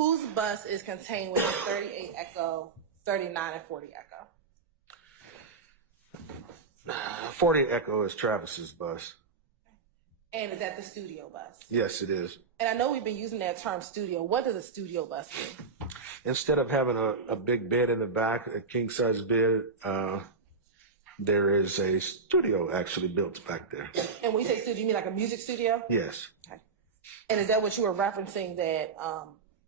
Whose bus is contained within 38 Echo, 39 and 40 Echo? 40 Echo is Travis's bus. And is that the studio bus? Yes, it is. And I know we've been using that term studio. What does a studio bus do? Instead of having a big bed in the back, a king-size bed, there is a studio actually built back there. And when you say studio, you mean like a music studio? Yes. Okay. And is that what you were referencing, that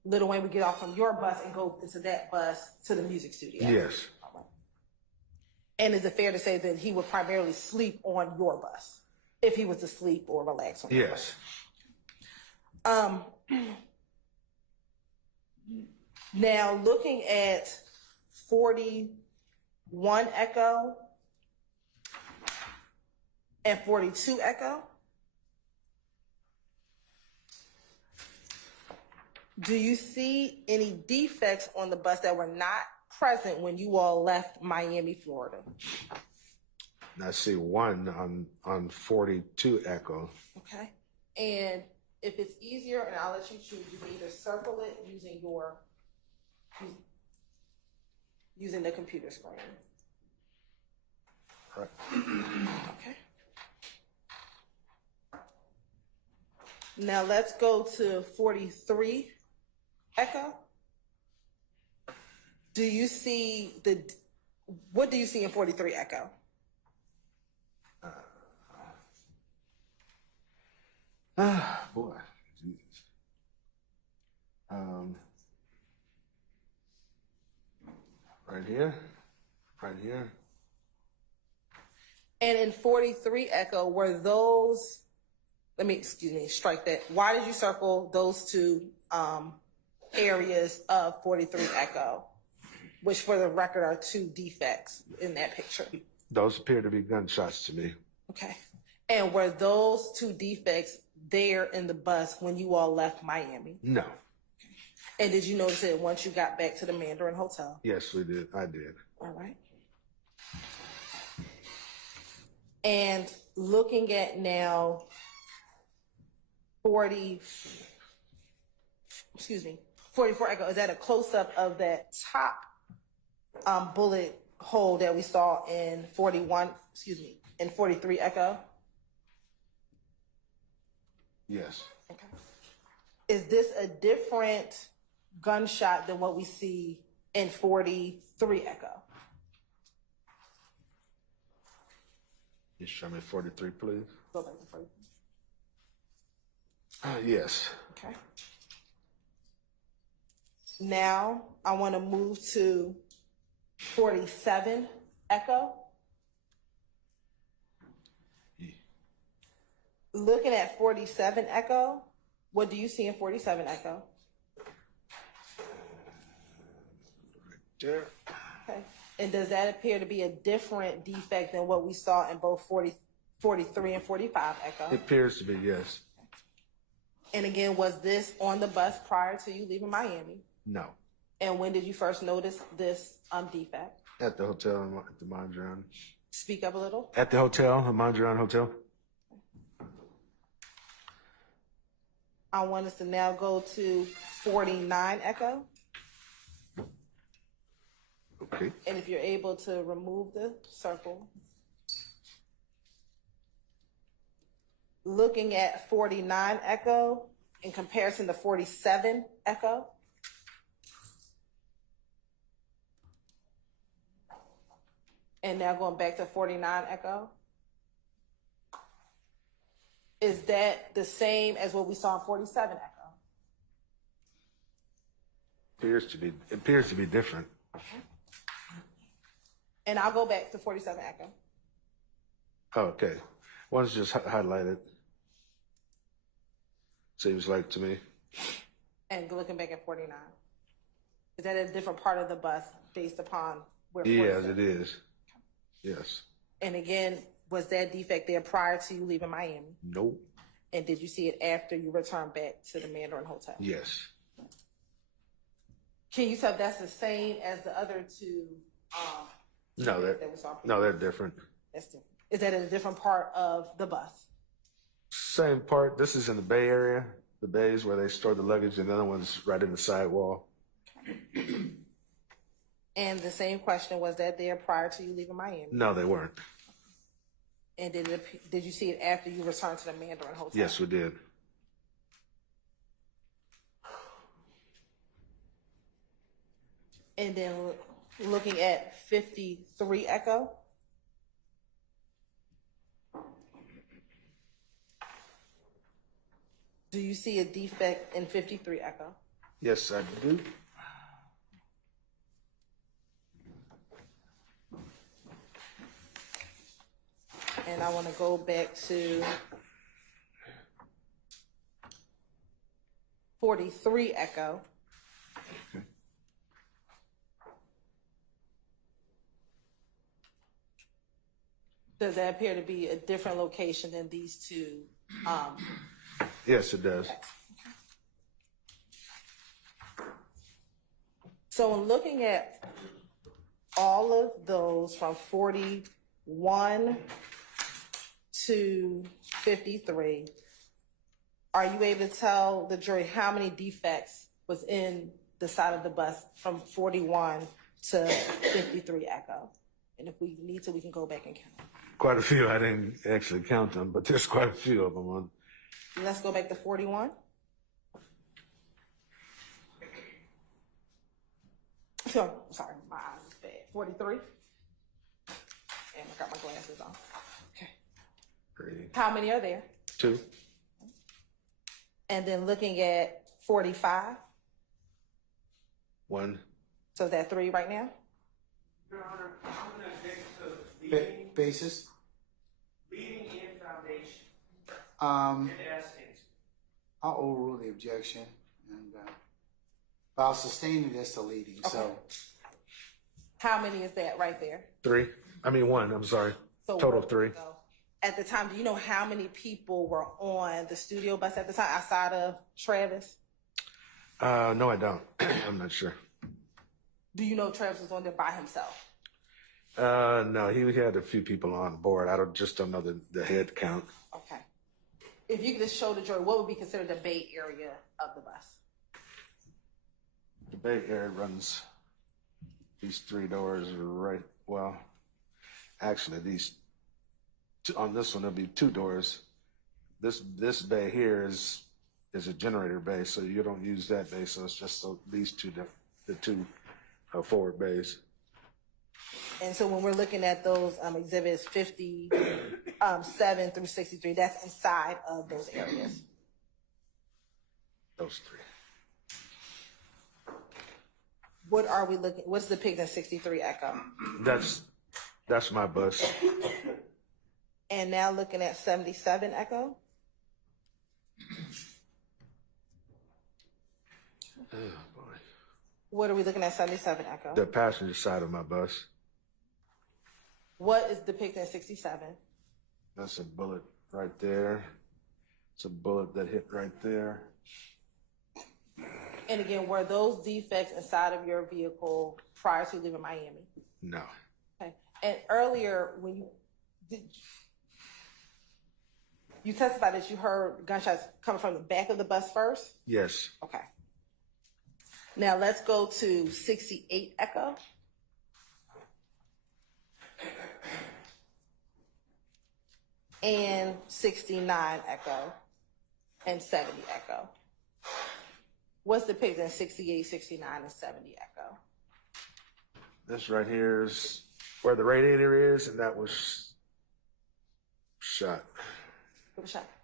Lil Wayne would get off from your bus and go into that bus to the music studio? Yes. Right. And is it fair to say that he would primarily sleep on your bus, if he was to sleep or relax on your bus? Yes. Now, looking at 41 Echo and 42 Echo, do you see any defects on the bus that were not present when you all left Miami, Florida? I see one on 42 Echo. Okay. And if it's easier, and I'll let you choose, you can either circle it using the computer screen. Right. Okay. Now let's go to 43 Echo. Do you see what do you see in 43 Echo? Boy, Jesus. Right here. And in 43 Echo, were those, strike that. Why did you circle those two areas of 43 Echo, which for the record are two defects in that picture? Those appear to be gunshots to me. Okay. And were those two defects there in the bus when you all left Miami? No. And did you notice it once you got back to the Mandarin Hotel? Yes, we did. I did. All right. And looking at now 44 Echo, is that a close-up of that top bullet hole that we saw in 43 Echo? Yes. Okay. Is this a different gunshot than what we see in 43 Echo? You show me 43, please. Go back to 43. Yes. Okay. Now I want to move to 47 Echo. Yeah. Looking at 47 Echo, what do you see in 47 Echo? Right there. Okay. And does that appear to be a different defect than what we saw in both 43 and 45 Echo? It appears to be, yes. And again, was this on the bus prior to you leaving Miami? No. And when did you first notice this defect? At the hotel, at the Mondrian. Speak up a little. At the hotel, the Mondrian Hotel. I want us to now go to 49 Echo. Okay. And if you're able to remove the circle. Looking at 49 Echo in comparison to 47 Echo. And now going back to 49 Echo. Is that the same as what we saw in 47 Echo? It appears to be different. Okay. And I'll go back to 47 Echo. Oh, okay. One's just highlighted. Seems like to me. And looking back at 49. Is that a different part of the bus based upon where? Yes, it is. Yes. And again, was that defect there prior to you leaving Miami? Nope. And did you see it after you returned back to the Mandarin Hotel? Yes. Can you tell if that's the same as the other two? No, they're different. That's different. Is that in a different part of the bus? Same part. This is in the Bay Area. the bays where they store the luggage, and the other one's right in the sidewall. And the same question, was that there prior to you leaving Miami? No, they weren't. And did you see it after you returned to the Mandarin Hotel? Yes, we did. And then looking at 53 Echo. Do you see a defect in 53 Echo? Yes, I do. And I want to go back to 43 Echo. Okay. Does that appear to be a different location than these two? Yes, it does. So in looking at all of those from 41 to 53, are you able to tell the jury how many defects was in the side of the bus from 41 to 53 Echo? And if we need to, we can go back and count. Quite a few. I didn't actually count them, but there's quite a few of them on. Let's go back to 41. So, sorry, my eyes is bad. 43. And I got my glasses on. Okay. 3, How many are there? 2. And then looking at 45. 1. So is that 3 right now? Your Honor, I'm going to object to leading, Basis? leading and foundation. Um, And essence. I'll overrule the objection, and but I'll sustain it as to leading. So How many is that right there? 3. I mean 1. I'm sorry. So Total of 3. so at the time, do you know how many people were on the studio bus at the time outside of Travis? No, I don't. I'm not sure. Do you know Travis was on there by himself? No, he had a few people on board. I just don't know the head count. Okay. If you could just show the jury, what would be considered the Bay Area of the bus? The Bay Area runs these 3 doors right. Well, actually, these on this one there'll be 2 doors. This bay here is a generator bay, so you don't use that bay. So it's just these two, the 2 forward bays. And so when we're looking at those exhibits 57 through 63, that's inside of those areas. Those 3. What are we looking? What's depicted in 63 Echo? That's my bus. And now looking at 77 Echo. Oh boy. What are we looking at 77 Echo? The passenger side of my bus. What is depicted in 67? That's a bullet right there. It's a bullet that hit right there. And again, were those defects inside of your vehicle prior to leaving Miami? No. Okay. And earlier, when you testified that you heard gunshots coming from the back of the bus first? Yes. Okay. Now let's go to 68 Echo. And 69 Echo. And 70 Echo. What's depicted in 68, 69, and 70 Echo? This right here is where the radiator is, and that was shot.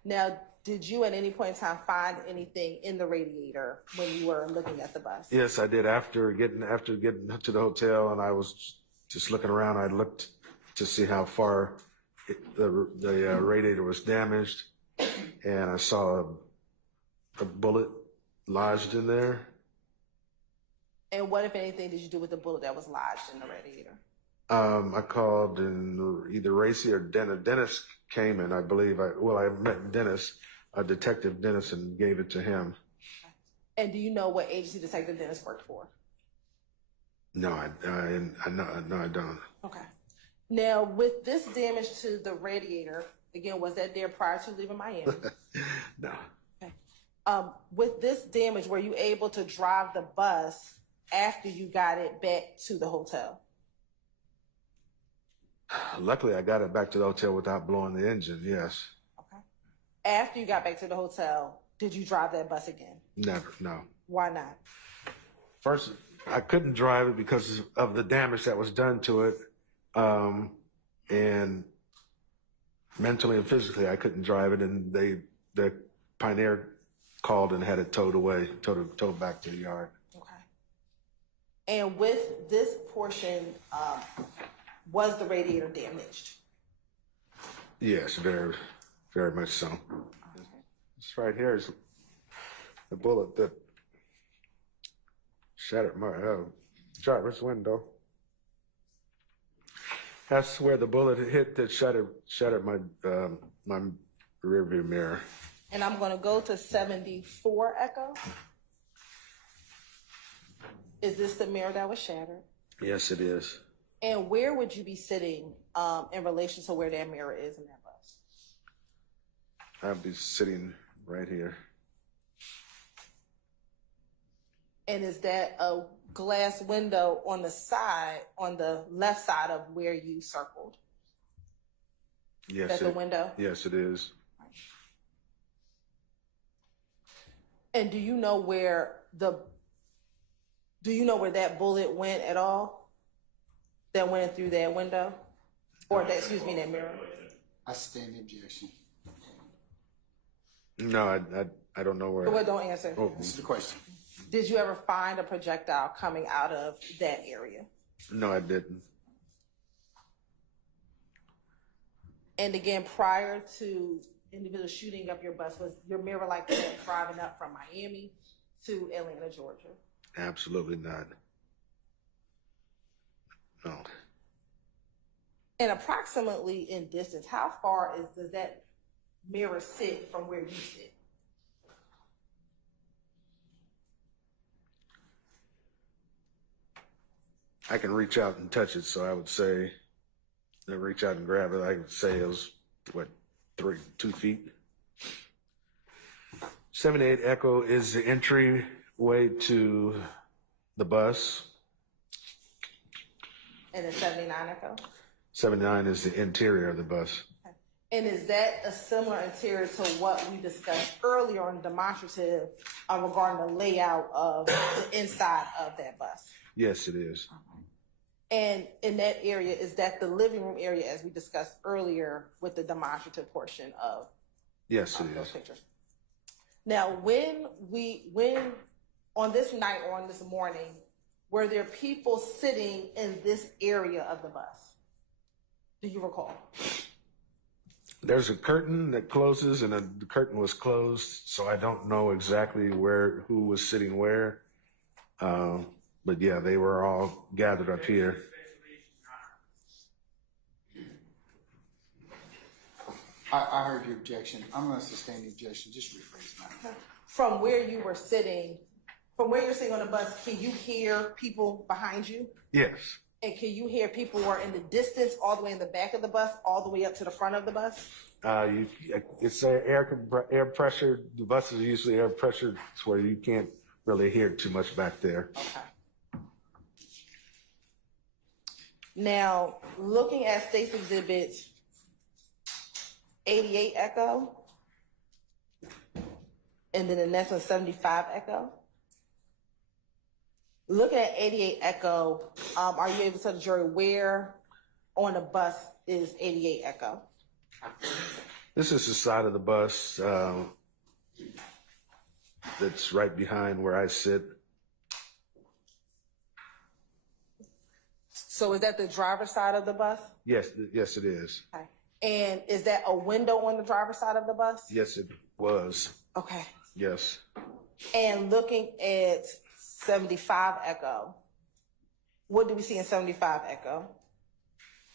Now, did you at any point in time find anything in the radiator when you were looking at the bus? Yes, I did. After getting to the hotel, and I was just looking around, I looked to see how far the radiator was damaged, and I saw a bullet lodged in there. And what, if anything, did you do with the bullet that was lodged in the radiator? I called, and either Racy or Dennis came in, I believe. I met Dennis, Detective Dennis, and gave it to him. And do you know what agency Detective Dennis worked for? No, I don't. Okay. Now, with this damage to the radiator, again, was that there prior to leaving Miami? No. Okay. With this damage, were you able to drive the bus after you got it back to the hotel? Luckily, I got it back to the hotel without blowing the engine, yes. Okay. After you got back to the hotel, did you drive that bus again? Never, no. Why not? First, I couldn't drive it because of the damage that was done to it. And mentally and physically, I couldn't drive it. And the Pioneer called and had it towed away, towed back to the yard. Okay. And with this portion, was the radiator damaged? Yes, very, very much so. Okay. This right here is the bullet that shattered my driver's window. That's where the bullet hit that shattered my my rear view mirror. And I'm going to go to 74 Echo. Is this the mirror that was shattered? Yes, it is. And where would you be sitting in relation to where that mirror is in that bus? I'd be sitting right here. And is that a glass window on the side, on the left side of where you circled? Yes. Is that the window? Yes, it is. And do you know where that bullet went at all? That went through that window? Or that, excuse me, that mirror? I sustain the objection. No, I don't know where. Well, don't answer. Oh, This is the question. Did you ever find a projectile coming out of that area? no, I didn't. And again, prior to individual shooting up your bus, was your mirror like that driving up from Miami to Atlanta, Georgia? Absolutely not. No. And approximately in distance, how far does that mirror sit from where you sit? I can reach out and touch it, so I would say, reach out and grab it. I would say it was, 2 feet? 78 Echo is the entryway to the bus. And then 79 Echo? 79 is the interior of the bus. Okay. And is that a similar interior to what we discussed earlier on demonstrative regarding the layout of the inside of that bus? Yes, it is. And in that area, is that the living room area as we discussed earlier with the demonstrative portion of Yes, it those is. pictures? Now, when on this night or on this morning, were there people sitting in this area of the bus? Do you recall? There's a curtain that closes, and the curtain was closed, so I don't know exactly who was sitting where. But yeah, they were all gathered up here. I heard your objection. I'm going to sustain the objection. Just rephrase that. From where you were sitting, from where you're sitting on the bus, can you hear people behind you? Yes. And can you hear people who are in the distance, all the way in the back of the bus, all the way up to the front of the bus? It's air pressure. The buses are usually air pressured, where you can't really hear too much back there. Okay. Now, looking at State's Exhibit 88 Echo, and then the next one 75 Echo. Looking at 88 Echo, are you able to tell the jury where on the bus is 88 Echo? This is the side of the bus that's right behind where I sit. So is that the driver's side of the bus? Yes, it is. Okay. And is that a window on the driver's side of the bus? Yes, it was. Okay. Yes. And looking at 75 Echo, what do we see in 75 Echo?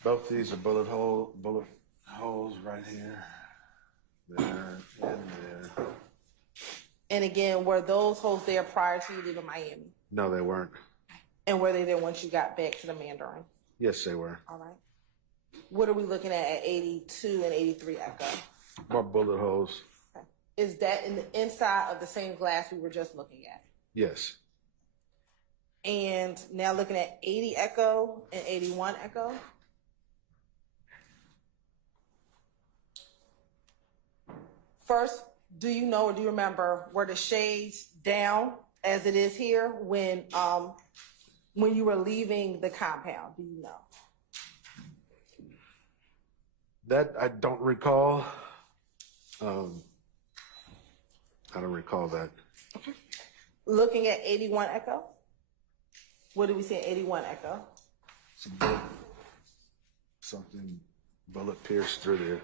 Both these are bullet holes right here, there, and there. And again, were those holes there prior to you leaving Miami? No, they weren't. And were they there once you got back to the Mandarin? Yes, they were. All right. What are we looking at 82 and 83 Echo? More bullet holes. Okay. Is that in the inside of the same glass we were just looking at? Yes. And now looking at 80 Echo and 81 Echo. First, do you know or do you remember, were the shades down as it is here when you were leaving the compound? Do you know? That I don't recall. I don't recall that. Looking at 81 Echo, what do we see in 81 Echo? Something bullet pierced through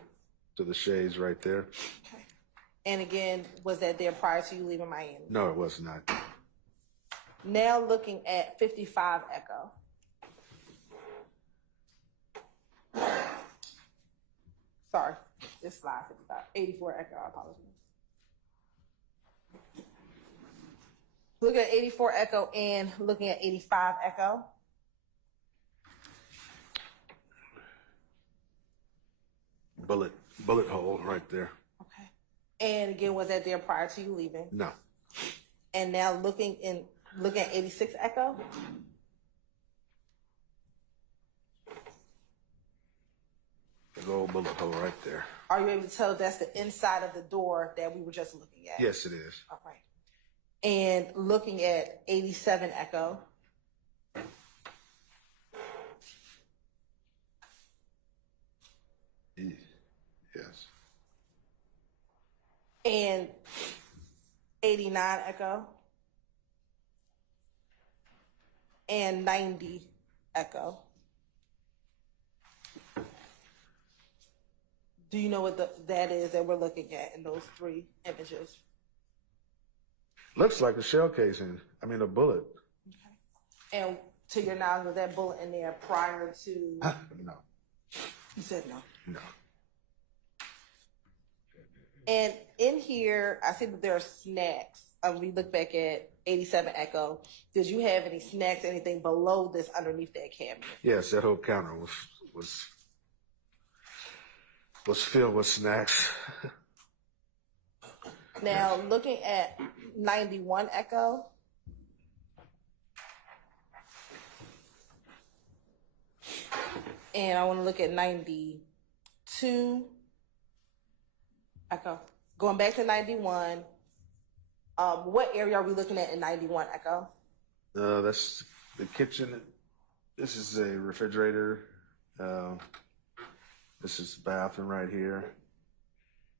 the shades right there. Okay. And again, was that there prior to you leaving Miami? No, it was not. Now looking at 55 Echo. Sorry, this slide 55. 84 Echo, I apologize. Looking at 84 Echo and looking at 85 Echo. Bullet hole right there. Okay. And again, was that there prior to you leaving? No. And now looking at 86 Echo. Big old bullet hole right there. Are you able to tell if that's the inside of the door that we were just looking at? Yes, it is. All right. And looking at 87 Echo. Yes. And 89 Echo. And 90 Echo. Do you know what that is that we're looking at in those three images? Looks like a shell casing. I mean, a bullet. Okay. And to your knowledge, was that bullet in there prior to? No. You said no. No. And in here, I see that there are snacks. We look back at 87 Echo. Did you have any snacks, anything below this underneath that cabinet? Yes, that whole counter was filled with snacks. Now, looking at 91 Echo. And I want to look at 92 Echo. Going back to 91, what area are we looking at in 91 Echo? That's the kitchen. This is a refrigerator. This is the bathroom right here.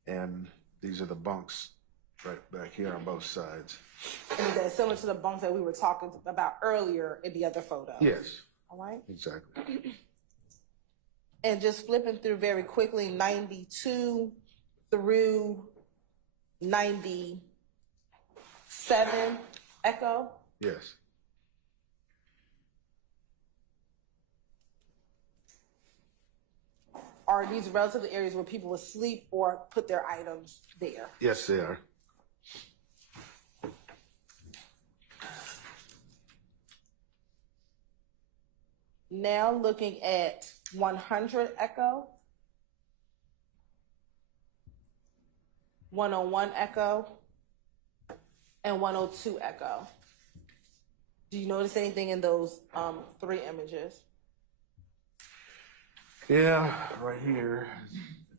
And these are the bunks right back here on both sides. And that's similar to the bunks that we were talking about earlier in the other photo. Yes. All right. Exactly. And just flipping through very quickly, 92 through 97 Echo. Yes. Are these relatively areas where people would sleep or put their items there? Yes, they are. Now looking at 100 Echo, 101 Echo, and 102 Echo. Do you notice anything in those three images? Yeah, right here.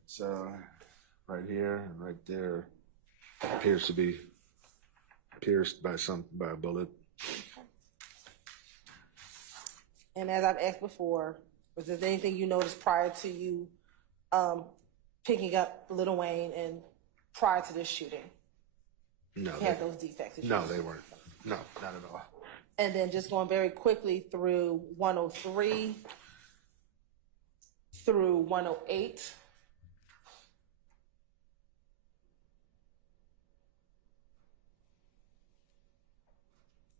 It's right here and right there. Appears to be pierced by a bullet. And as I've asked before, was there anything you noticed prior to you picking up Lil Wayne and prior to this shooting? No. You had those defects? No, they weren't. No, not at all. And then just going very quickly through 103 through 108.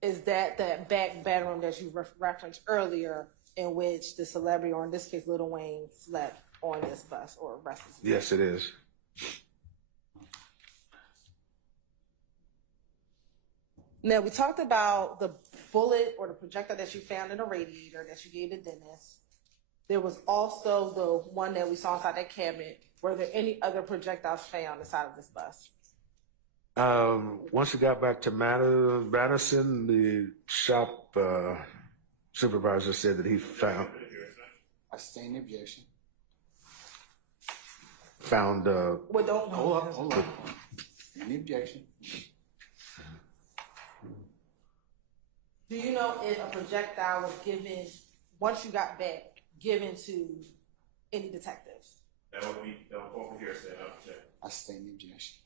Is that back bedroom that you referenced earlier in which the celebrity, or in this case, Lil Wayne, slept on this bus or rested? Yes, it is. Now, we talked about the bullet or the projectile that you found in a radiator that you gave the dentist. There was also the one that we saw inside that cabinet. Were there any other projectiles found inside of this bus? Once we got back to Madison, the shop supervisor said that he found I sustain the objection. Well, don't Hold up. Any objection? Do you know if a projectile was given once you got back, given to any detectives? That would go from hearsay. I sustain the objection.